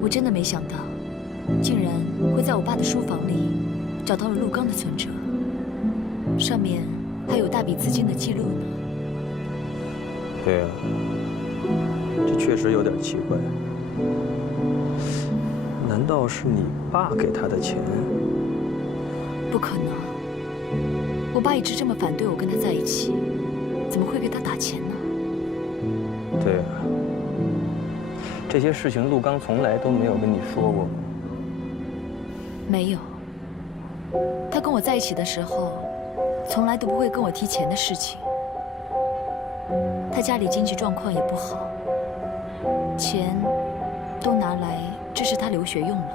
我真的没想到，竟然会在我爸的书房里找到了陆刚的存折，上面还有大笔资金的记录呢。对呀，这确实有点奇怪。难道是你爸给他的钱？不可能，我爸一直这么反对我跟他在一起，怎么会给他打钱呢？对呀，这些事情陆刚从来都没有跟你说过吗？没有，他跟我在一起的时候，从来都不会跟我提钱的事情。他家里经济状况也不好，钱都拿来支持他留学用了。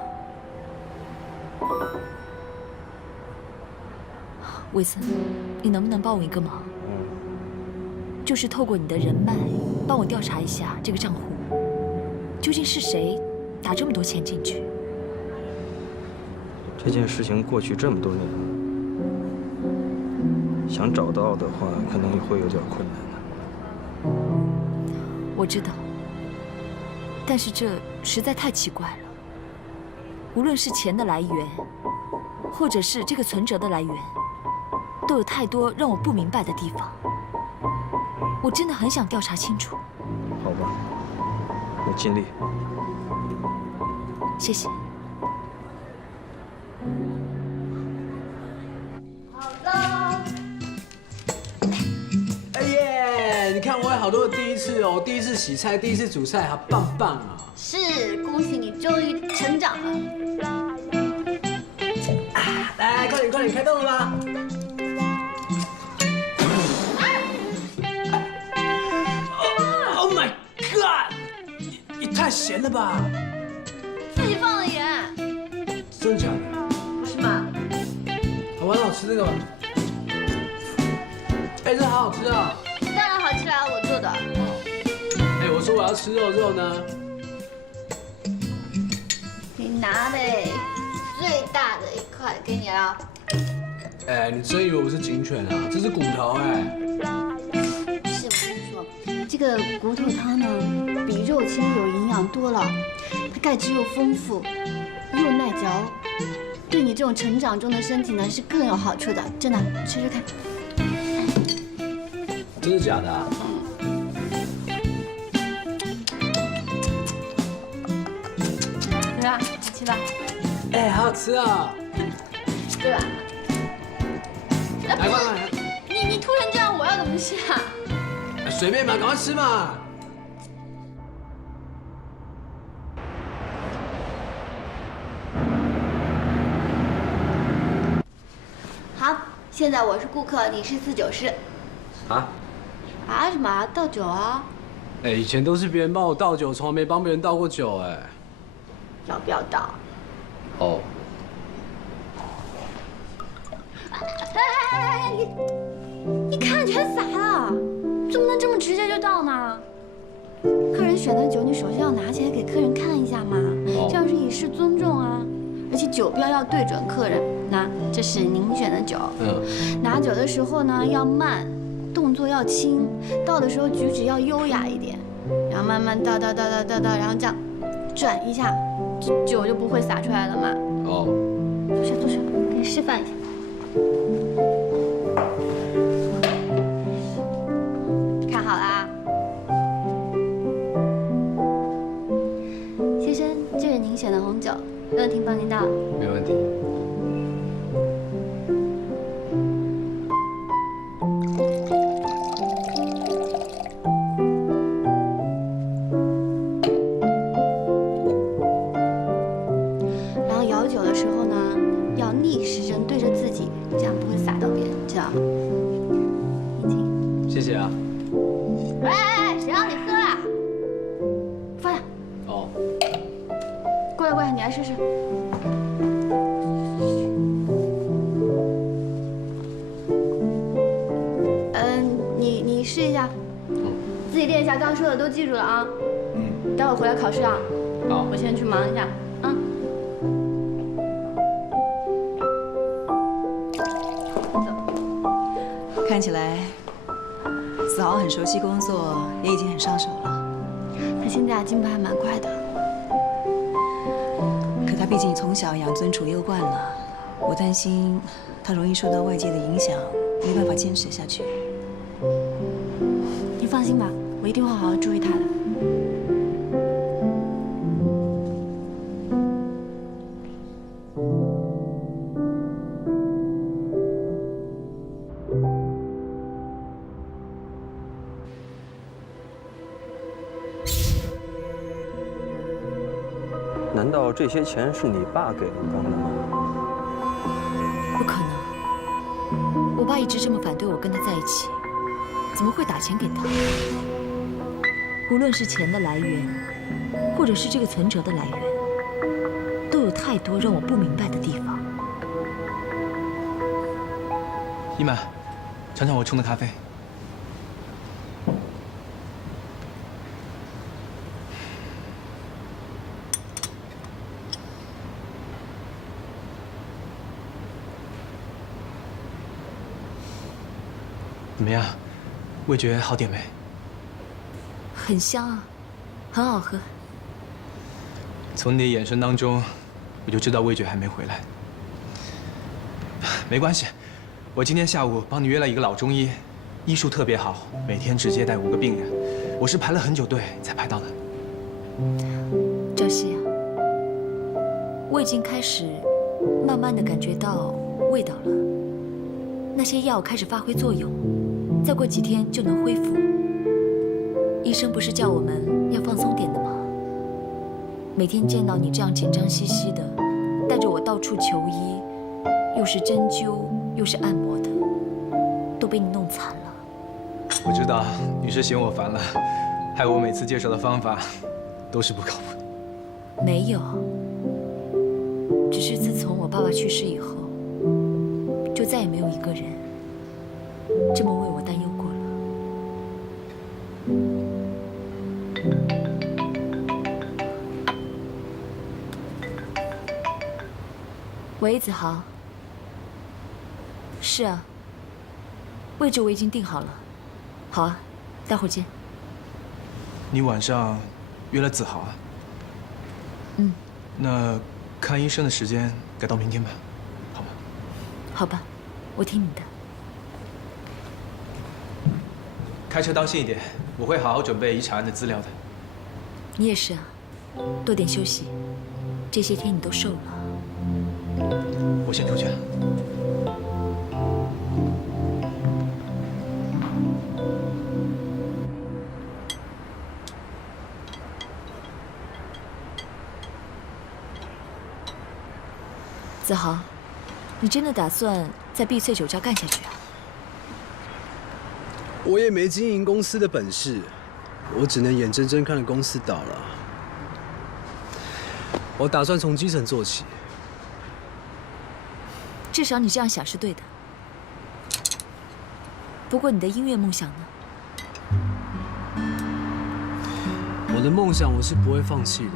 魏森，你能不能帮我一个忙？就是透过你的人脉，帮我调查一下这个账户，究竟是谁打这么多钱进去？这件事情过去这么多年了，想找到的话，可能也会有点困难的。我知道，但是这实在太奇怪了。无论是钱的来源，或者是这个存折的来源，都有太多让我不明白的地方。我真的很想调查清楚。好吧，我尽力。谢谢。好了。哎耶！你看我有好多的第一次哦，第一次洗菜，第一次煮菜，好棒棒啊！是，恭喜你终于成长了。来，快点快点，开动了吧！Oh my god！ 也太咸了吧！自己放的盐，真的假的？不是吗？好吧，那我吃这个吧。哎，这好好吃啊！当然好吃啦，我做的。哎，我说我要吃肉呢。你拿呗，最大的一块给你了。哎，你真以为我是警犬啊？这是骨头哎。是，我跟你说，这个骨头汤呢，比肉其实有营养多了，它钙质又丰富，又耐嚼，对你这种成长中的身体呢是更有好处的，真的，吃吃看。真的假的啊？怎么样？好吃吧？哎，好好吃啊！对吧？来，快快！你突然这样，我要怎么下？随便吧，赶快吃嘛！好，现在我是顾客，你是侍酒师。啊？啊什么？倒酒啊？哎，以前都是别人帮我倒酒，从来没帮别人倒过酒哎。要不要倒？哦。哎，你看全洒了，怎么能这么直接就倒呢？客人选的酒，你首先要拿起来给客人看一下嘛，这样是以示尊重啊。而且酒标要对准客人，那这是您选的酒。拿酒的时候呢要慢，动作要轻，倒的时候举止要优雅一点，然后慢慢倒，然后这样转一下，酒就不会洒出来了嘛。哦。坐下，给你示范一下。看好啦，先生，这是您选的红酒，乐婷帮您倒。没问题。然后舀酒的时候呢，要逆时针对着自己，这样不会洒到别人，知道吗？眼睛。谢谢啊。哎，谁让你喝啊？放下。哦。过来，你来试试。你试一下，自己练一下，刚刚说的都记住了啊。待会儿回来考试啊。好。我先去忙一下，啊。看起来子豪很熟悉工作，也已经很上手了。他现在进步还蛮快的。可他毕竟从小养尊处优惯了，我担心他容易受到外界的影响，没办法坚持下去。你放心吧，我一定会好好注意他的。难道这些钱是你爸给陆刚的吗？不可能，我爸一直这么反对我跟他在一起，怎么会打钱给他？无论是钱的来源，或者是这个存折的来源，都有太多让我不明白的地方。一满，尝尝我冲的咖啡。怎么样，味觉好点没？很香啊，很好喝。从你的眼神当中，我就知道味觉还没回来。没关系，我今天下午帮你约了一个老中医，医术特别好，每天只接待5个病人。我是排了很久队才排到的。朝夕啊，我已经开始慢慢的感觉到味道了，那些药开始发挥作用。再过几天就能恢复。医生不是叫我们要放松点的吗？每天见到你这样紧张兮兮的，带着我到处求医，又是针灸又是按摩的，都被你弄惨了。我知道你是嫌我烦了，害我每次介绍的方法都是不靠谱的。没有，只是自从我爸爸去世以后，就再也没有一个人这么为我担忧过了。喂，子豪。是啊，位置我已经定好了。好啊，待会儿见。你晚上约了子豪啊？嗯。那看医生的时间改到明天吧，好吗？好吧，我听你的。开车当心一点，我会好好准备遗产案的资料的。你也是啊，多点休息。这些天你都瘦了。我先出去了。子豪，你真的打算在碧翠酒家干下去啊？我也没经营公司的本事，我只能眼睁睁看着公司倒了。我打算从基层做起。至少你这样想是对的。不过你的音乐梦想呢？我的梦想我是不会放弃的，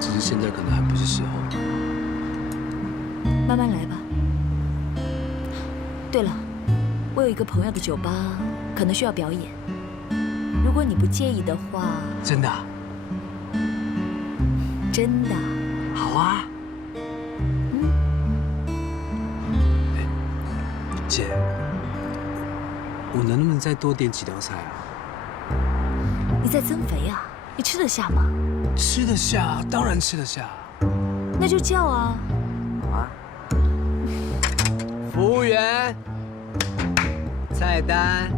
只是现在可能还不是时候。慢慢来吧。对了，我有一个朋友的酒吧可能需要表演，如果你不介意的话。真的啊？真的。好啊。姐，我能不能再多点几道菜啊？你在增肥啊？你吃得下吗？吃得下，当然吃得下。那就叫啊。好啊。服务员，菜单。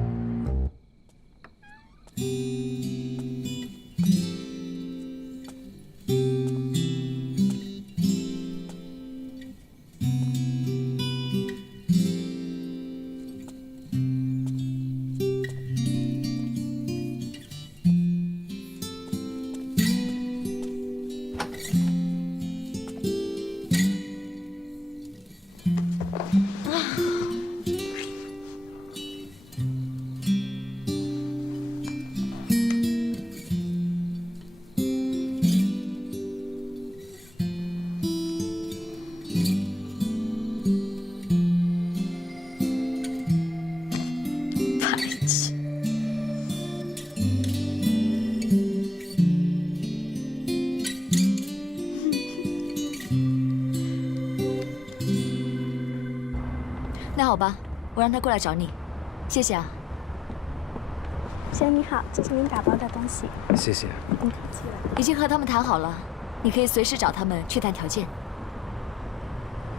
好吧，我让他过来找你。谢谢啊。先生你好，这是您打包的东西。谢谢。您客气了。已经和他们谈好了，你可以随时找他们去谈条件。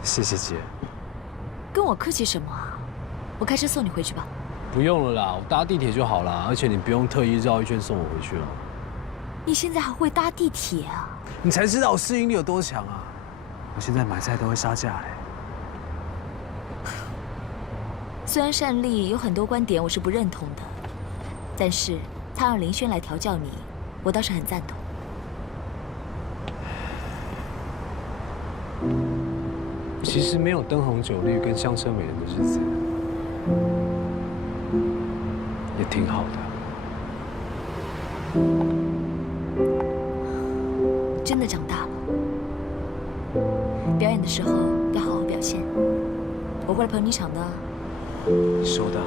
谢谢姐。跟我客气什么啊？我开车送你回去吧。不用了啦，我搭地铁就好了，而且你不用特意绕一圈送我回去了。你现在还会搭地铁啊？你才知道我适应力有多强啊！我现在买菜都会杀价哎。虽然单丽有很多观点我是不认同的，但是他让林轩来调教你，我倒是很赞同。其实没有灯红酒绿跟香车美人的日子，也挺好的。真的长大了，表演的时候要好好表现。我会来捧你场的。收到。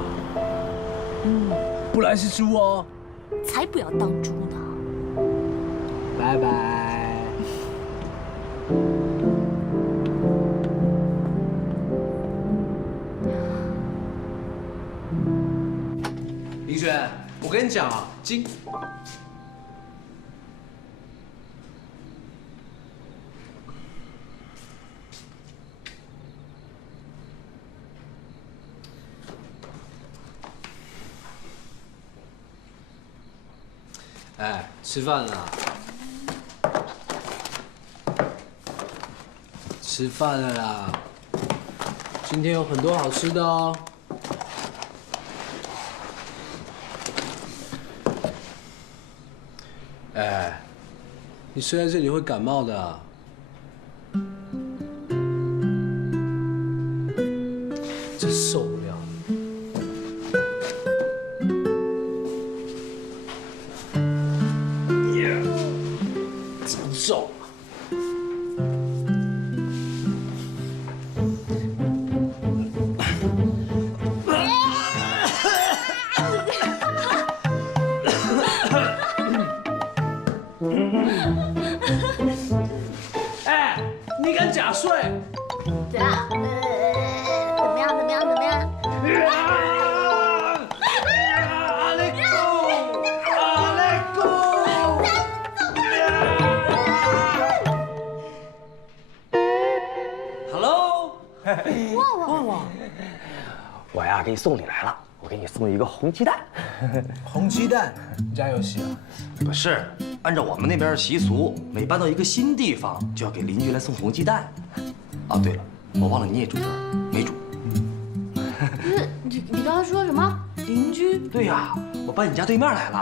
不来是猪哦。才不要当猪呢。拜拜。林轩，我跟你讲啊，哎，吃饭了。吃饭了啦。今天有很多好吃的哦。哎，你睡在这里会感冒的啊。真受不了。真重。哎，你敢假睡？怎样？怎么样？怎么样？怎么样？阿雷公，阿雷公。Hello， 旺旺，我呀，给你送礼来了，我给你送一个红鸡蛋。红鸡蛋，你家有喜啊？不是，按照我们那边的习俗，每搬到一个新地方，就要给邻居来送红鸡蛋。啊，对了，我忘了你也住这儿，没住。你刚才说什么？邻居？对呀，我搬你家对面来了。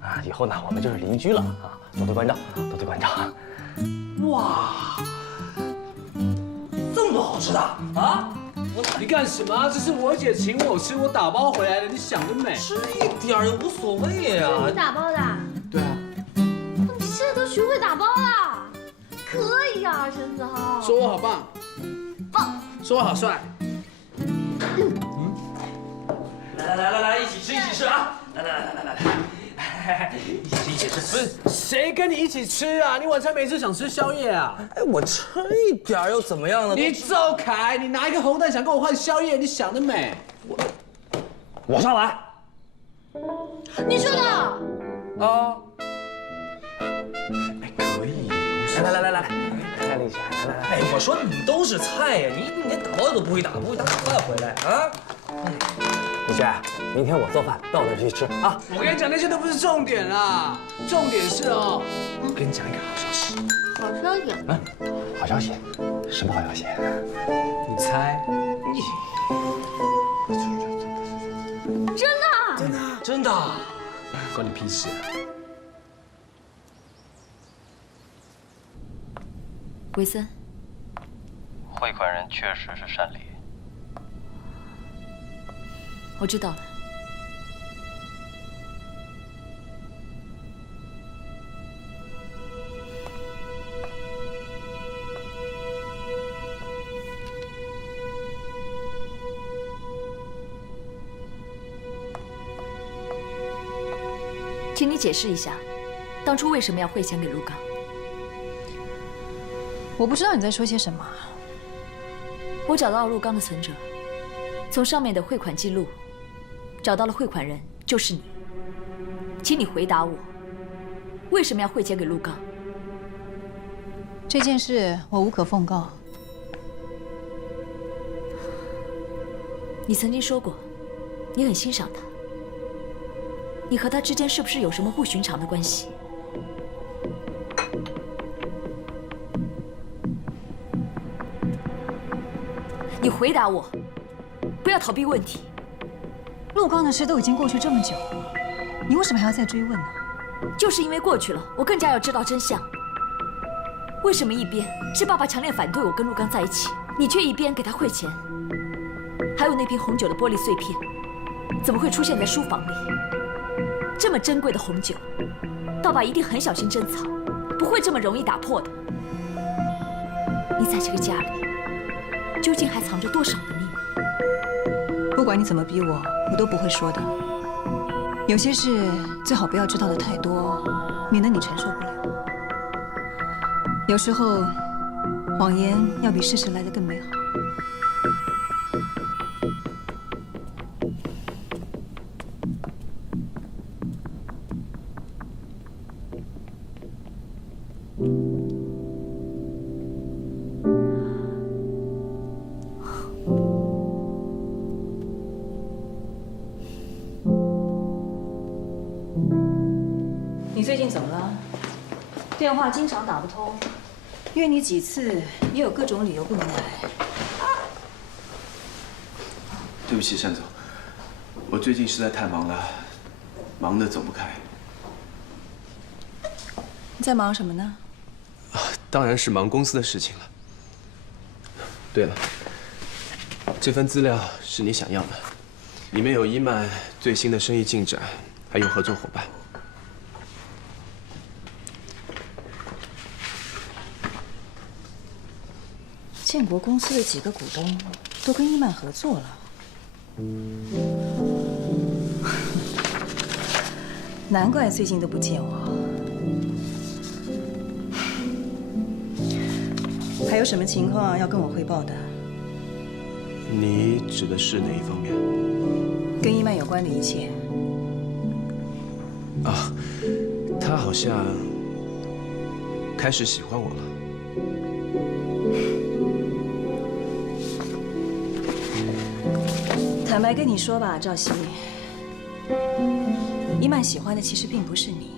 啊，以后呢，我们就是邻居了啊，多多关照，多多关照啊。哇，这么多好吃的啊！你干什么？这是我姐请我吃，我打包回来的，你想得美。吃一点儿也无所谓呀。你打包的？对啊。你现在都学会打包了，可以啊，陈子豪。说我好棒，棒。说我好帅。来，一起吃啊！来，一起吃。不是，谁跟你一起吃啊？你晚餐没吃，想吃宵夜啊？哎，我吃一点儿又怎么样呢？你走开！你拿一个红蛋想跟我换宵夜，你想得美。我上来。你说的。啊。哎，可以。来，看了一下，来。哎，我说你们都是菜呀，你连打包都不会打，不会打饭回来啊？李轩，明天我做饭，到我那儿去吃啊。我跟你讲，那些都不是重点啦，重点是哦，我跟你讲一个好消息。好消息。啊，好消息？什么好消息？你猜？真的？关你屁事啊！维森，汇款人确实是单丽。我知道了。请你解释一下，当初为什么要汇钱给陆刚？我不知道你在说些什么。我找到了陆刚的存折，从上面的汇款记录找到了汇款人就是你，请你回答我，为什么要汇钱给陆刚？这件事我无可奉告。你曾经说过，你很欣赏他，你和他之间是不是有什么不寻常的关系？你回答我，不要逃避问题。陆刚的事都已经过去这么久，你为什么还要再追问呢？就是因为过去了，我更加要知道真相。为什么一边是爸爸强烈反对我跟陆刚在一起，你却一边给他汇钱？还有那瓶红酒的玻璃碎片，怎么会出现在书房里？这么珍贵的红酒，爸爸一定很小心珍藏，不会这么容易打破的。你在这个家里，究竟还藏着多少的秘密？不管你怎么逼我，我都不会说的。有些事最好不要知道的太多，免得你承受不了。有时候，谎言要比事实来得更美好。你最近怎么了？电话经常打不通，约你几次也有各种理由不能来。对不起，单总，我最近实在太忙了，忙得走不开。你在忙什么呢？当然是忙公司的事情了。对了，这份资料是你想要的，里面有伊曼最新的生意进展，还有合作伙伴。建国公司的几个股东都跟伊曼合作了，难怪最近都不见我。还有什么情况要跟我汇报的？你指的是哪一方面？跟伊曼有关的一切。啊，他好像开始喜欢我了。坦白跟你说吧，赵熙，伊曼喜欢的其实并不是你，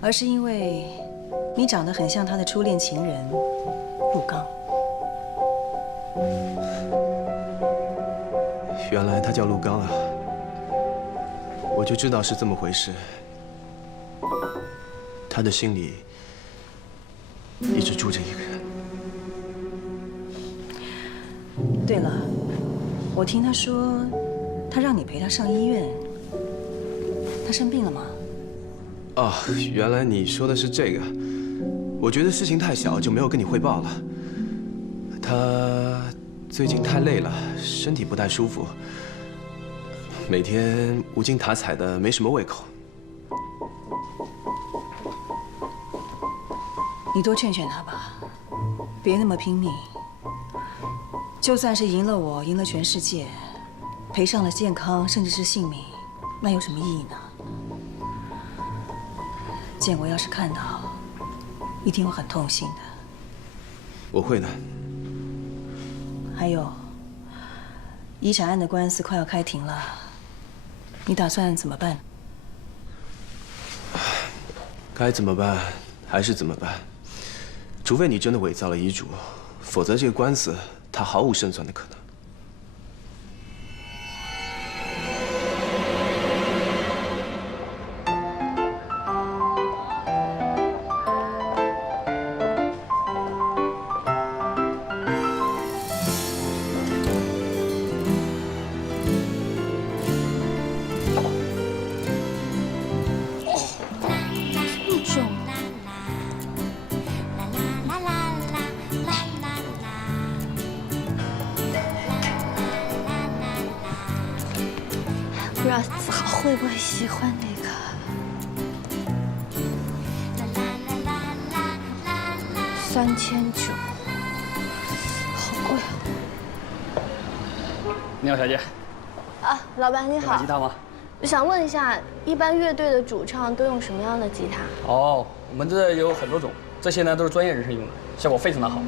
而是因为你长得很像他的初恋情人陆刚。原来他叫陆刚啊，我就知道是这么回事。他的心里一直住着一个人。对了，我听他说，他让你陪他上医院。他生病了吗？哦，原来你说的是这个。我觉得事情太小，就没有跟你汇报了。他最近太累了，身体不太舒服，每天无精打采的，没什么胃口。你多劝劝他吧，别那么拼命。就算是赢了我，赢了全世界，赔上了健康，甚至是性命，那有什么意义呢？建国要是看到，一定会很痛心的。我会的。还有，遗产案的官司快要开庭了，你打算怎么办？该怎么办还是怎么办，除非你真的伪造了遗嘱，否则这个官司它毫无胜算的可能。不知道子豪会不会喜欢那个3900，好贵啊！你好，小姐。啊，老板你好。买吉他吗？我想问一下，一般乐队的主唱都用什么样的吉他？哦，我们这有很多种，这些呢都是专业人士用的，效果非常的好。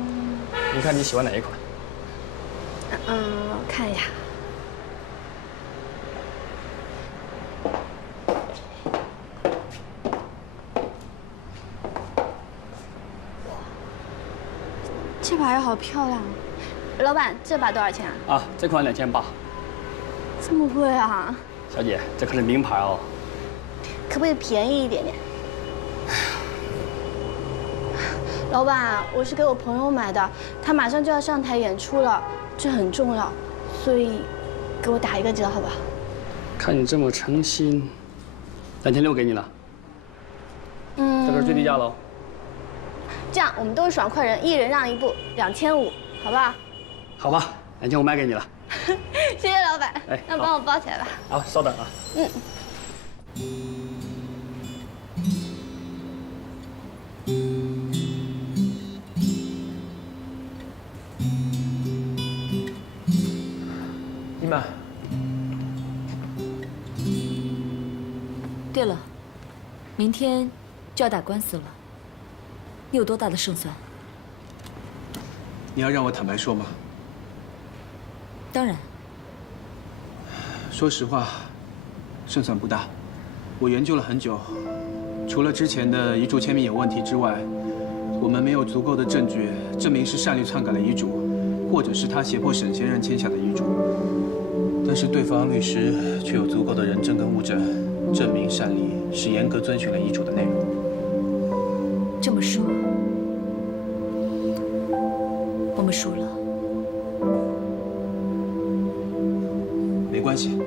你看你喜欢哪一款？我看一下。这把也好漂亮啊！老板，这把多少钱啊？啊，这款2800。这么贵啊？小姐，这可是名牌哦。可不可以便宜一点点？老板，我是给我朋友买的，他马上就要上台演出了，这很重要，所以给我打一个折，好吧？看你这么诚心，2600给你了。这是最低价喽。这样我们都是爽快人，一人让一步，2500，好不好？好吧，2500卖给你了。谢谢老板。哎，那帮我包起来吧。好，稍等啊。一曼。对了，明天就要打官司了，你有多大的胜算？你要让我坦白说吗？当然。说实话，胜算不大。我研究了很久，除了之前的遗嘱签名有问题之外，我们没有足够的证据证明是单律篡改了遗嘱，或者是他胁迫沈先生签下的遗嘱。但是对方律师却有足够的人证跟物证，证明单律是严格遵循了遗嘱的内容。这么说，我们输了。没关系，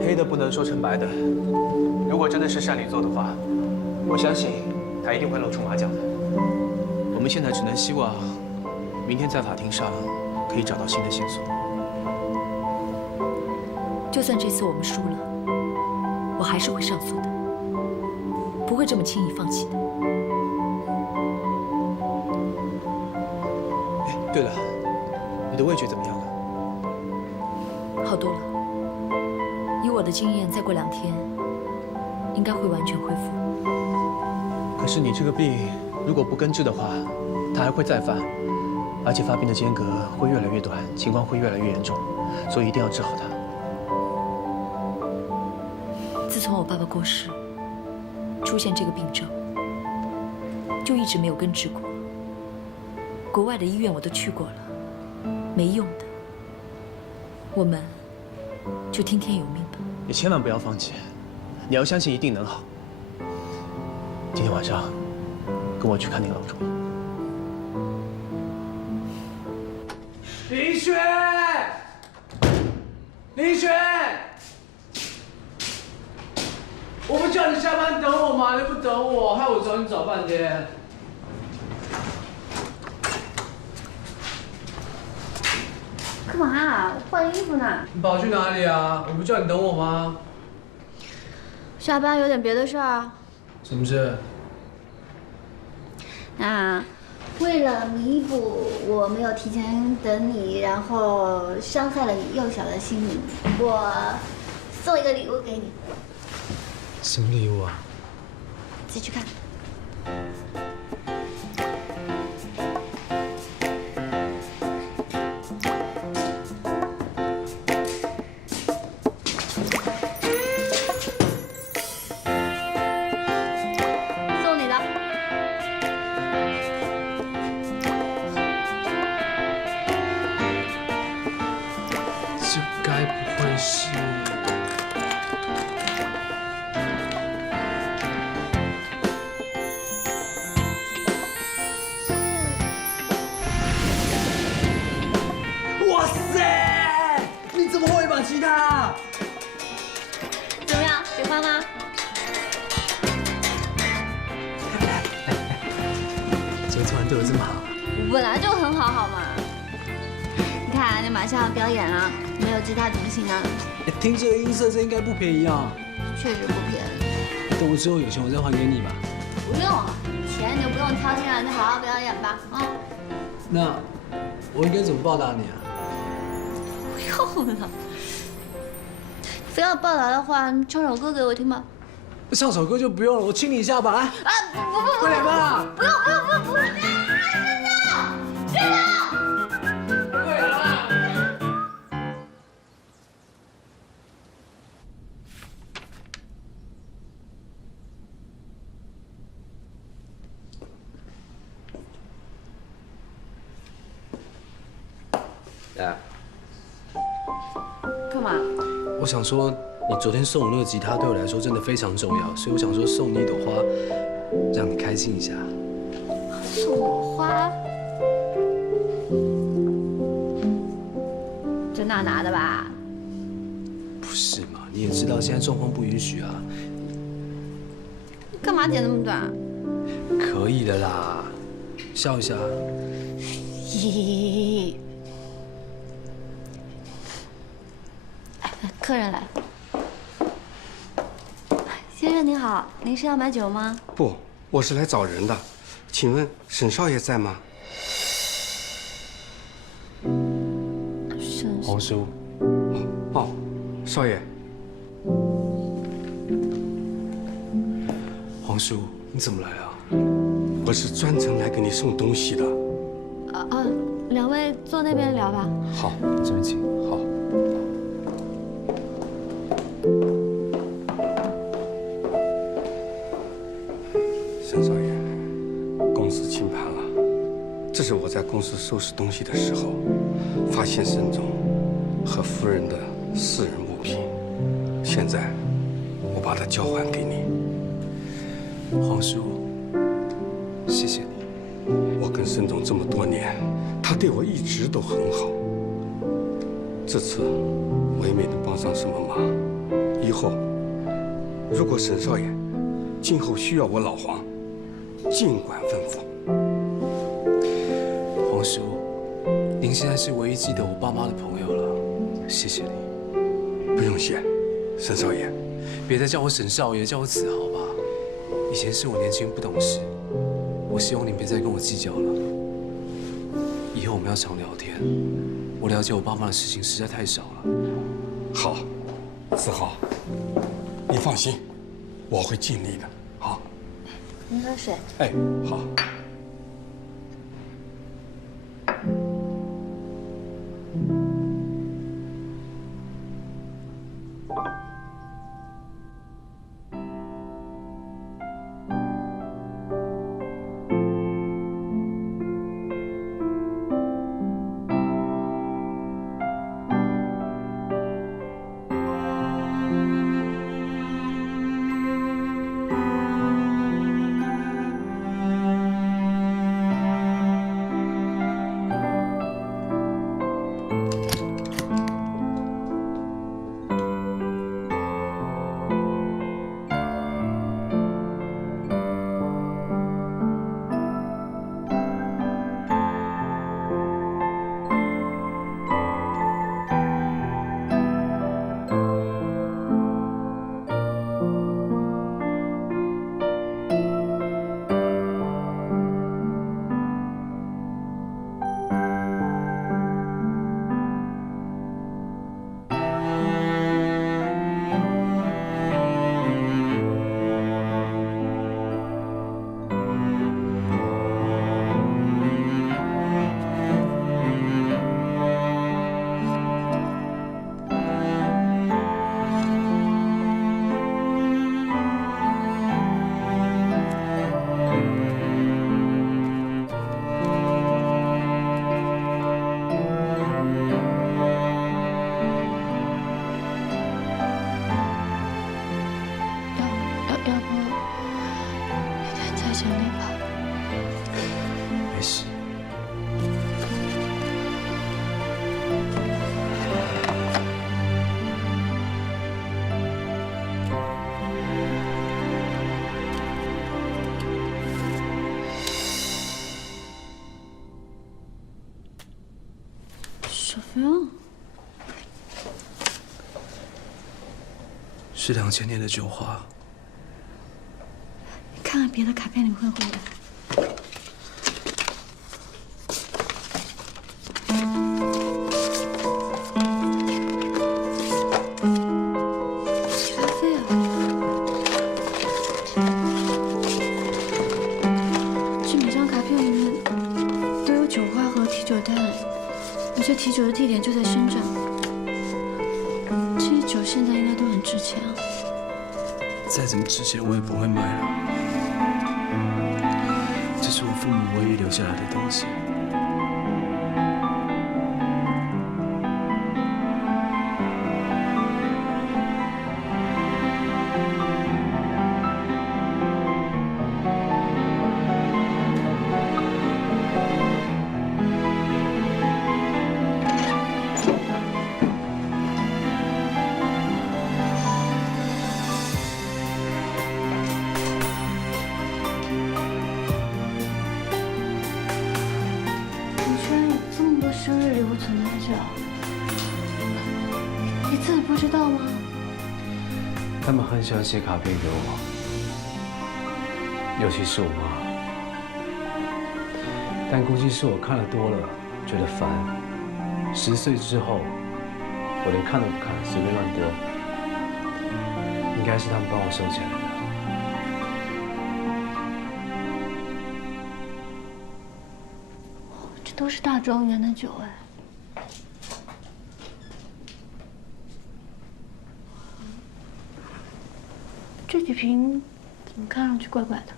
黑的不能说成白的。如果真的是单律做的话，我相信他一定会露出马脚的。我们现在只能希望，明天在法庭上可以找到新的线索。就算这次我们输了，我还是会上诉的，不会这么轻易放弃的。哎，对了，你的味觉怎么样了？好多了。以我的经验，再过2天，应该会完全恢复。可是你这个病，如果不根治的话，它还会再犯，而且发病的间隔会越来越短，情况会越来越严重，所以一定要治好它。自从我爸爸过世，出现这个病症，就一直没有根治过。国外的医院我都去过了，没用的。我们就听天由命吧。你千万不要放弃，你要相信一定能好。今天晚上跟我去看那个老中医。林雪，林雪，我不叫你下班等我吗？你不等我，害我找你找半天。干嘛啊？换衣服呢。你跑去哪里啊？我不叫你等我吗？下班有点别的事儿啊。什么事？那为了弥补我没有提前等你，然后伤害了你幼小的心灵，我送一个礼物给你。什么礼物啊？自己去看。哇塞！你怎么会一把吉他？怎么样，喜欢吗？怎么突然对我这么好？我本来就很好，好吗？你看，你马上要表演了，没有吉他怎么行呢？听这个音色，这应该不便宜啊。确实不便宜。等我之后有钱，我再还给你吧。不用，钱你就不用操心了，你好好表演吧，啊。那我应该怎么报答你啊？用了。非要抱来的话，你唱首歌给我听吧。唱首歌就不用了，我亲你一下吧，来。啊，不，快点吧。不用。真的。哎，干嘛？我想说，你昨天送我那个吉他对我来说真的非常重要，所以我想说送你一朵花，让你开心一下。送我花？就那拿的吧？不是嘛？你也知道现在状况不允许啊。干嘛剪那么短？可以的啦，笑一下。咦。客人来，先生您好，您是要买酒吗？不，我是来找人的，请问沈少爷在吗？黄叔。哦，少爷。黄叔，你怎么来啊？我是专程来给你送东西的。两位坐那边聊吧。好，这边请。好。沈少爷，公司清盘了。这是我在公司收拾东西的时候，发现沈总和夫人的私人物品。现在，我把它交还给你。黄叔，谢谢你。我跟沈总这么多年，他对我一直都很好。这次我也没能帮上什么忙。以后，如果沈少爷今后需要我老黄，尽管吩咐。黄叔，您现在是唯一记得我爸妈的朋友了，谢谢你。不用谢，沈少爷。别再叫我沈少爷，叫我子豪吧。以前是我年轻不懂事，我希望您别再跟我计较了。以后我们要常聊天。我了解我爸妈的事情实在太少了。好，子豪，你放心，我会尽力的。好。您喝水。哎，好。没事。小飞，是2000年的酒花。看看别的卡片里会不会有。啤酒的地点就在深圳，这些酒现在应该都很值钱啊。再怎么值钱，我也不会卖了。这是我父母唯一留下来的东西。生日礼物存在这，你自己不知道吗？他们很喜欢写卡片给我，尤其是我妈。但估计是我看了多了，觉得烦。10岁之后，我连看都不看，随便乱丢。应该是他们帮我收起来的。这都是大庄园的酒哎。这几瓶怎么看上去怪怪的？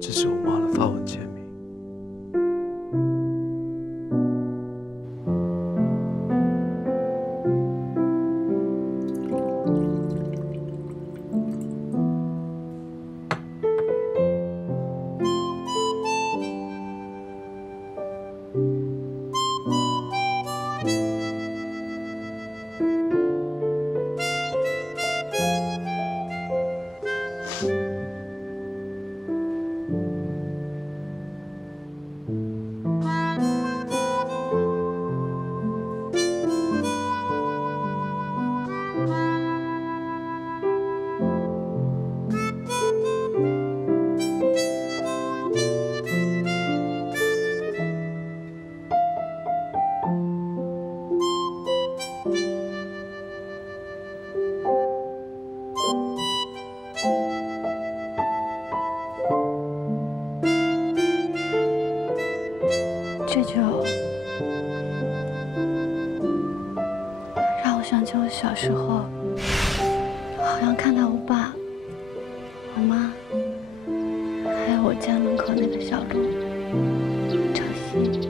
这是我妈的发文签名。这酒让我想起我小时候，好像看到我爸、我妈，还有我家门口那个小路唱戏。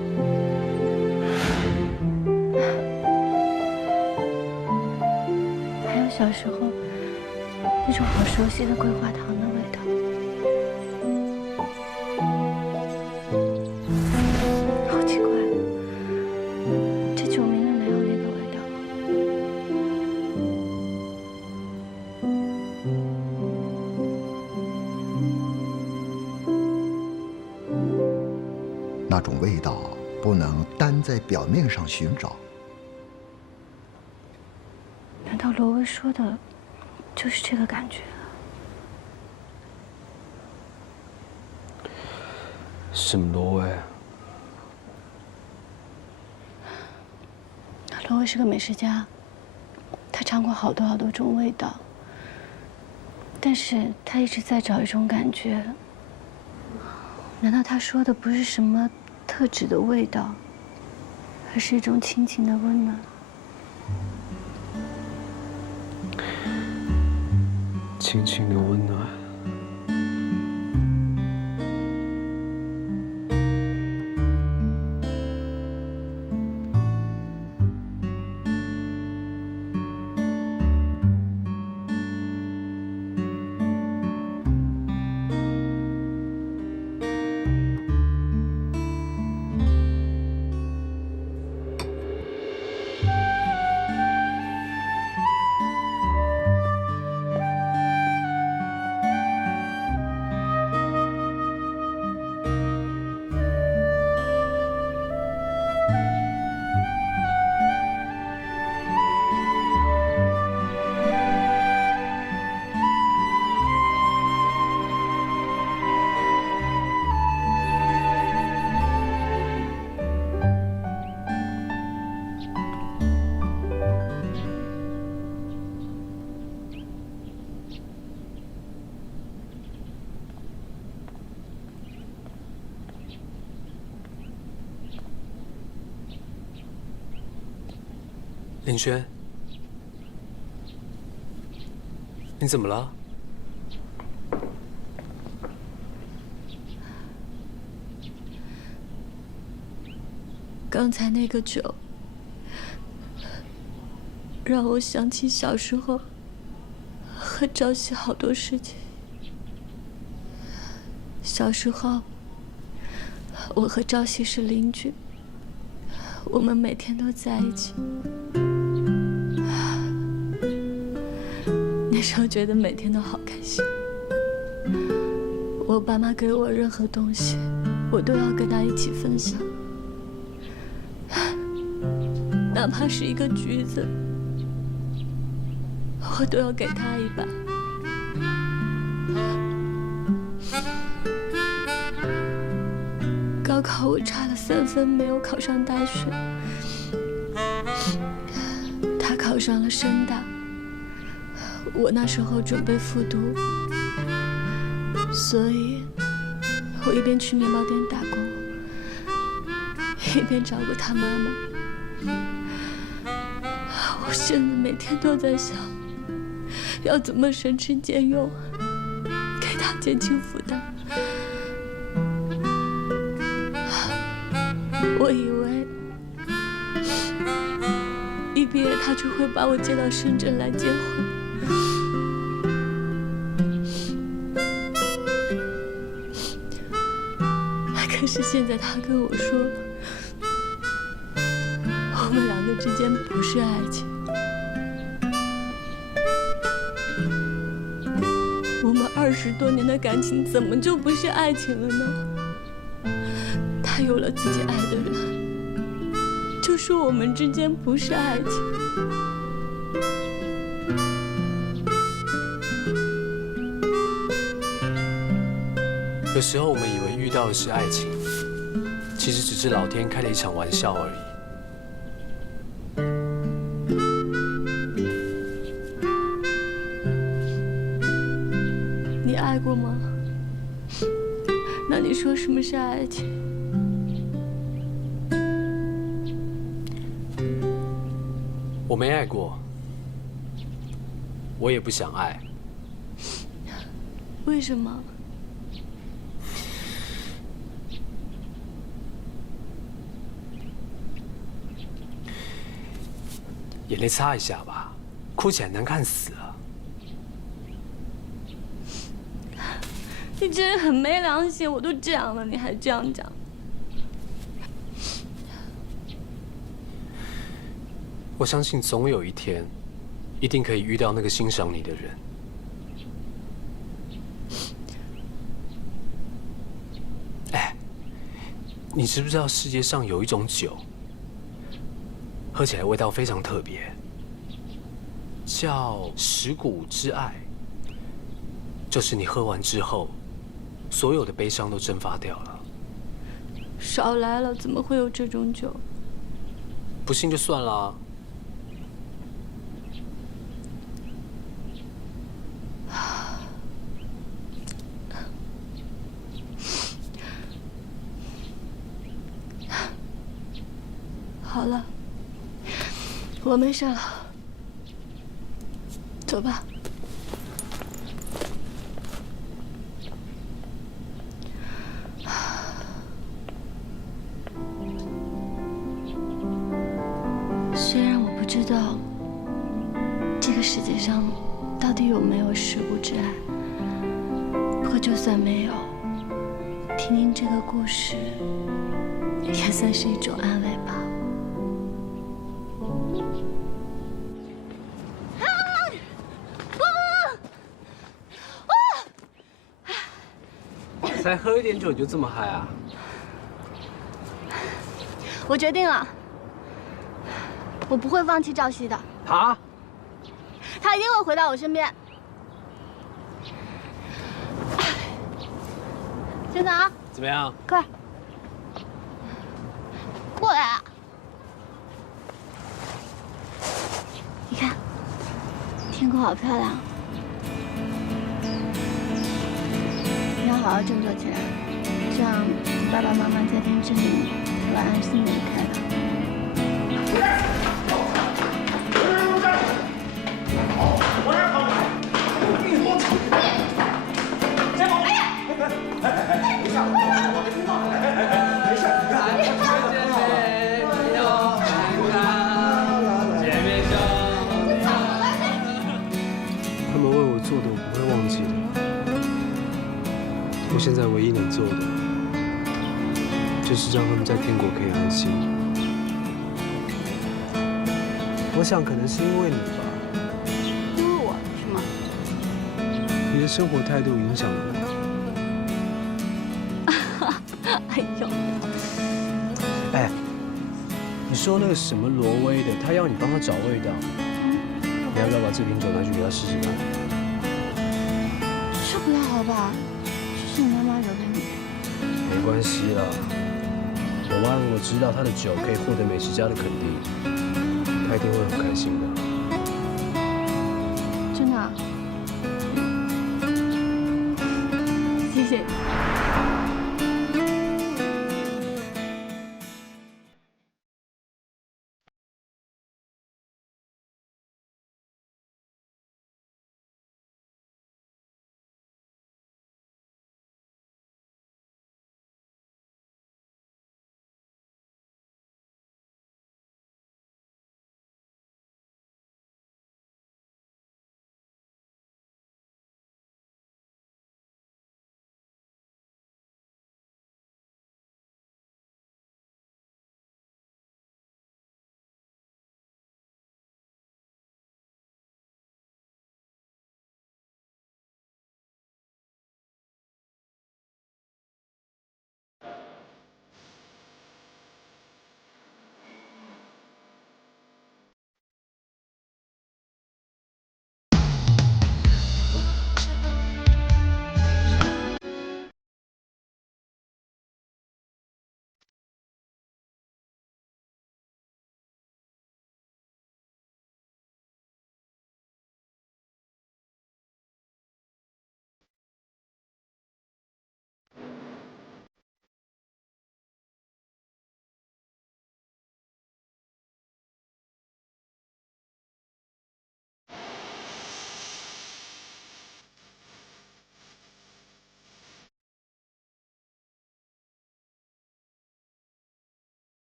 还有小时候那种好熟悉的桂花糖的味道。那种味道不能单在表面上寻找。难道罗威说的就是这个感觉？什么罗威？罗威是个美食家，他尝过好多好多种味道，但是他一直在找一种感觉。难道他说的不是什么特指的味道，而是一种亲情的温暖？亲情的温暖。林轩，你怎么了？刚才那个酒，让我想起小时候和朝夕好多事情。小时候，我和朝夕是邻居，我们每天都在一起。那时候觉得每天都好开心。我爸妈给我任何东西，我都要跟他一起分享。哪怕是一个橘子，我都要给他一把。高考我差了3分没有考上大学，他考上了深大。我那时候准备复读，所以我一边去面包店打工，一边照顾他妈妈。我现在每天都在想，要怎么省吃俭用，给他减轻负担。我以为一毕业他就会把我接到深圳来结婚，可是现在他跟我说，我们两个之间不是爱情。我们20多年的感情怎么就不是爱情了呢？他有了自己爱的人，就说我们之间不是爱情。有时候我们以为遇到的是爱情，其实只是老天开了一场玩笑而已。你爱过吗？那你说什么是爱情？我没爱过，我也不想爱。为什么？眼泪擦一下吧，哭起来难看死了。你这人很没良心，我都这样了，你还这样讲。我相信总有一天，一定可以遇到那个欣赏你的人。哎，你知不知道世界上有一种酒，喝起来味道非常特别，叫蚀骨之爱。就是你喝完之后，所有的悲伤都蒸发掉了。少来了，怎么会有这种酒？不信就算了。好了，我没事了，走吧。虽然我不知道这个世界上到底有没有蚀骨之爱，不过就算没有，听听这个故事也算是一种安慰吧。才喝一点酒你就这么嗨啊？我决定了，我不会放弃赵熙的。他？他一定会回到我身边。真的啊？怎么样？快过来啊！你看，天空好漂亮。你要好好振作起来，这样你爸爸妈妈在天之灵才会安心的离开的。我现在唯一能做的，就是让他们在天国可以安心。我想可能是因为你吧，因为我是吗？你的生活态度影响了我。哎呦，哎，你说那个什么挪威的，他要你帮他找味道，你要不要把这瓶酒拿去给他试试看？这不太好吧？这是你妈妈惹的你。没关系啦，我妈如果知道她的酒可以获得美食家的肯定，她一定会很开心的。真的啊？谢谢你。